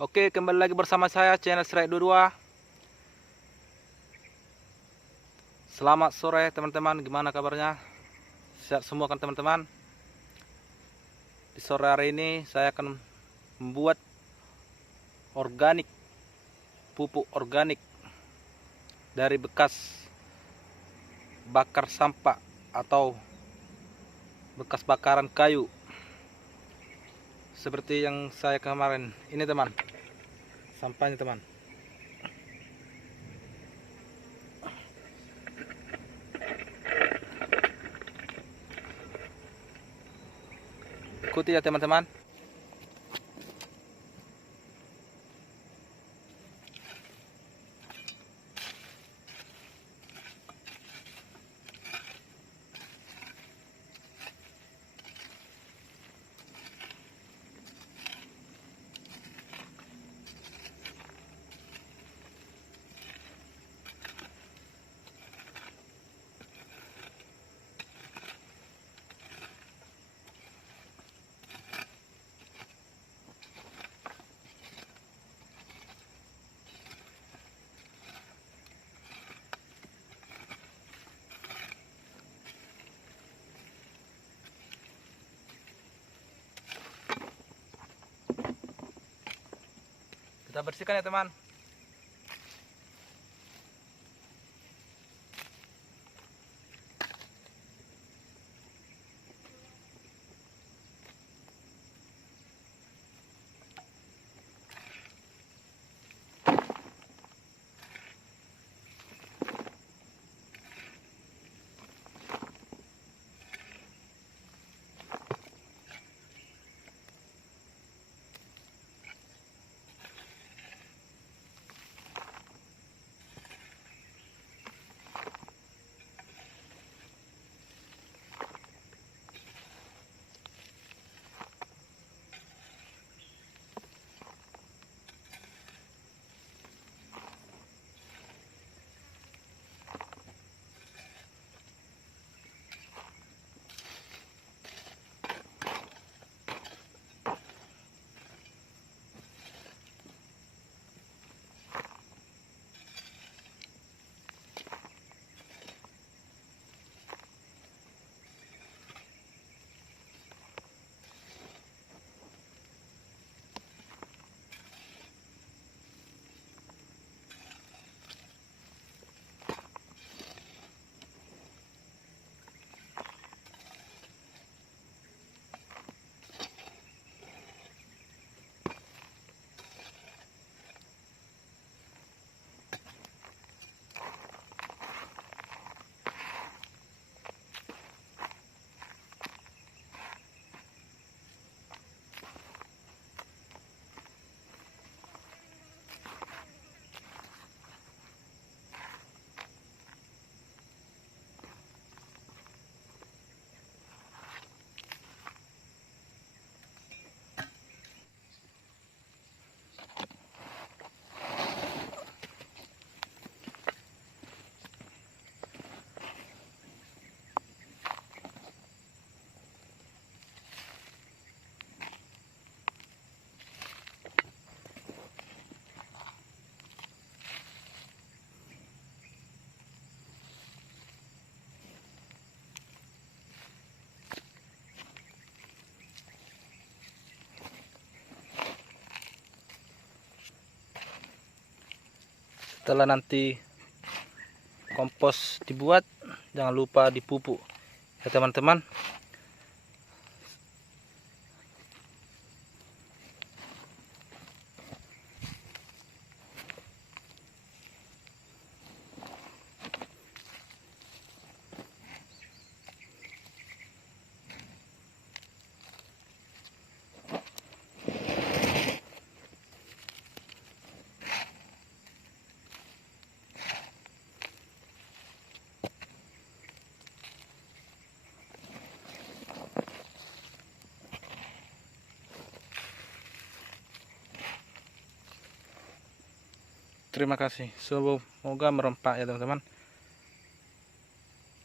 Oke, kembali lagi bersama saya channel Shrek 22. Selamat sore teman-teman, gimana kabarnya? Sehat semua kan teman-teman? Di sore hari ini saya akan membuat pupuk organik dari bekas bakar sampah atau bekas bakaran kayu. Seperti yang saya kemarin. Ini teman, sampahnya teman. Ikuti ya teman-teman. Kita bersihkan ya teman. Setelah nanti kompos dibuat, jangan lupa dipupuk ya teman-teman. Terima kasih. Semoga merempak ya teman-teman.